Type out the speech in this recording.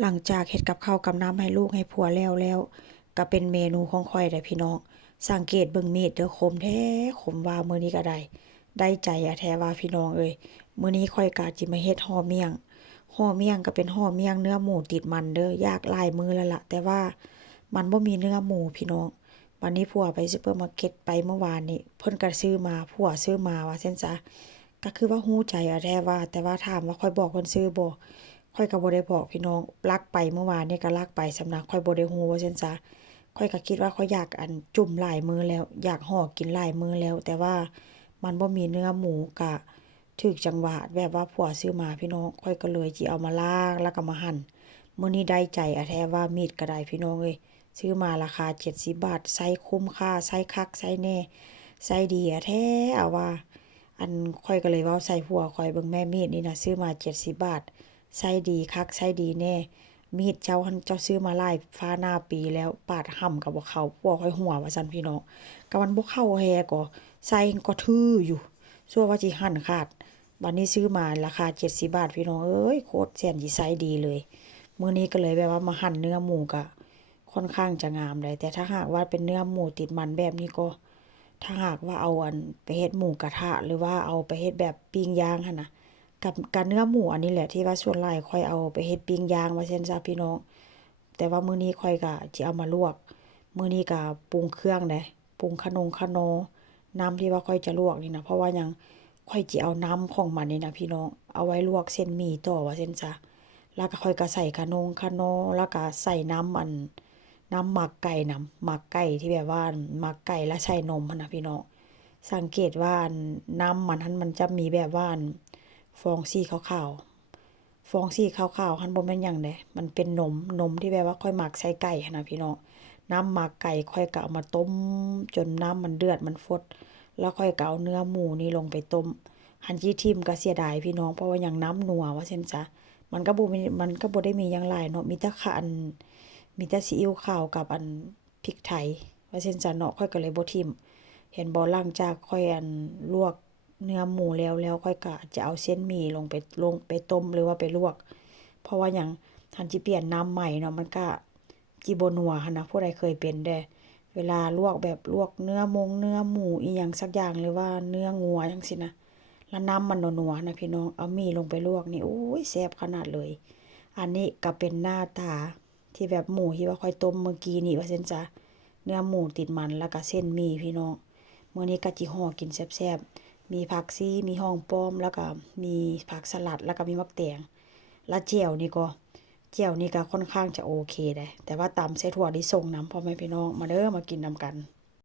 หลังจากเฮ็ดกับข้าวกับน้ำให้ลูกให้ผัวแล้วก็เป็นเมนูของข้อยเด้อพี่น้องสังเกตเบิ่งมีดเด้อคมแท้คมว่ามื้อนี้ก็ได้ใจอะแท้ว่าพี่น้องเอ้ยมื้อนี้ข้อยก็จิมาเฮ็ดห่อเมี่ยงก็เป็นห่อเมี่ยงเนื้อหมูติดมันเด้อยากหลายมื้อแล้วล่ะแต่ว่ามันบ่มีเนื้อหมูพี่น้องวันนี้ผัวไปซุปเปอร์มาร์เก็ตไปเมื่อวานนี้เพิ่นก็ซื้อมาผัวซื้อมาว่าซั่นซะก็คือว่าฮู้ใจอะแท้ว่าแต่ว่าถามว่าข้อยบอกเพิ่นซื้อบ่ ข้อยก็บ่ได้บอกพี่น้องลักไปเมื่อวานนี้ก็ลักไปสำนักข้อยบ่ได้ฮู้ว่าซั่นซะข้อยก็คิดว่าข้อยอยากจุ่มหลายมื้อแล้วอยากห่อกินหลายมื้อแล้วแต่ว่ามันบ่มีเนื้อหมูก็ถูกจังหวะแบบว่าผัวซื้อมาพี่น้องข้อยก็เลยสิเอามาล้างแล้วก็มาหั่นมื้อนี้ได้ใจอะแท้ว่ามีดก็ได้พี่น้องเอ้ยซื้อมาราคา70บาทไซซ์คุ้มค่าไซซ์คักไซซ์แน่ไซซ์ดีอะแท้อะว่าข้อยก็เลยเว้าใส่ผัวข้อยเบิ่งแม่มีดนี่น่ะซื้อมา70บาท ไส้ดีคักไส้ดีแน่มีดเจ้าหั้นเจ้าซื้อมาหลายฟ้าหน้าปีแล้วปาดห่ำก็บ่เข้าพวกข้อยหัวว่าซั่นพี่น้องก็มันบ่เข้าแฮก็ไส้ก็ทื่ออยู่ซั่วว่าสิหั่นขาดบัดนี้ซื้อมาราคา70บาทพี่น้องเอ้ยโคตรแสนสิไส้ดีเลยมื้อนี้ก็เลยแบบว่ามาหั่นเนื้อหมูก็ค่อนข้างจะงามเลยแต่ถ้าหากว่าเป็นเนื้อหมูติดมันแบบนี้ก็ถ้าหากว่าเอาไปเฮ็ดหมูกระทะหรือว่าเอาไปเฮ็ดแบบปิ้งย่างหั่นน่ะ กับเนื้อหมูอันนี้แหละที่ว่าส่วนหลายข้อยเอาไปเฮ็ดปิ้งย่างว่าซั่นซะพี่น้องแต่ว่ามื้อนี้ข้อยก็สิเอามาลวกมื้อนี้ก็ปรุงเครื่องเด้ปรุงคะนอน้ำที่ว่าข้อยจะลวกนี่นะเพราะว่าหยังข้อยสิเอาน้ำของมันนี่นะพี่น้องเอาไว้ลวกเส้นหมี่ต่อว่าซั่นซะแล้วก็ข้อยก็ใส่คะนอแล้วก็ใส่น้ำหมักไก่น่ะหมักไก่ที่แบบว่าหมักไก่แล้วใส่นมหั้นน่ะพี่น้องสังเกตว่าน้ำมันหั้นมันจะมีแบบว่าฟองสีขาวๆฟองสีขาวๆหั้นบ่แม่นหยังเดะมันเป็นนมที่แบบว่าข้อยหมักใส่ไก่หั้นน่ะพี่น้องน้ำหมักไก่ข้อยก็เอามาต้มจนน้ำมันเดือดมันฟดแล้วค่อยก็เอาเนื้อหมูนี่ลงไปต้มหันสิทิ่มก็เสียดายพี่น้องเพราะว่าหยังน้ำนัวว่าซั่นซะมันก็บ่ได้มีหยังหลายเนาะมีแต่มีแต่ซีอิ๊วขาวกับพริกไทยว่าซั่นซะเนาะข้อยก็เลยบ่ทิ่มเห็นบ่หลังจากข้อยลวก เนื้อหมูแล้วค่อยก็จะเอาเส้นหมี่ลงไปต้มหรือว่าไปลวกเพราะว่าหยังหั้นสิเปลี่ยนน้ำใหม่เนาะมันก็สิบ่นัวหั้นนะผู้ใดเคยเป็นเด้เวลาลวกแบบลวกเนื้อหมูอิหยังสักอย่างหรือว่าเนื้องัวจังซี้นะแล้วน้ำมันนัวๆนะพี่น้องเอาหมี่ลงไปลวกนี่โอ้ยแซ่บขนาดเลยอันนี้ก็เป็นหน้าตาที่แบบหมูที่ว่าข้อยต้มเมื่อกี้นี่ว่าซั่นจ้ะเนื้อหมูติดมันแล้วก็เส้นหมี่พี่น้องมื้อนี้ก็จิห่อกินแซ่บๆ มีผักชีมีห้องป้อมแล้วก็มีผักสลัดแล้วก็มีมะแตงแล้วเจียวนี่ก็ค่อนข้างจะโอเคเดะแต่ว่าตำใส่ถั่วลิสงนำพ่อแม่พี่น้องมาเด้อมากินนำกัน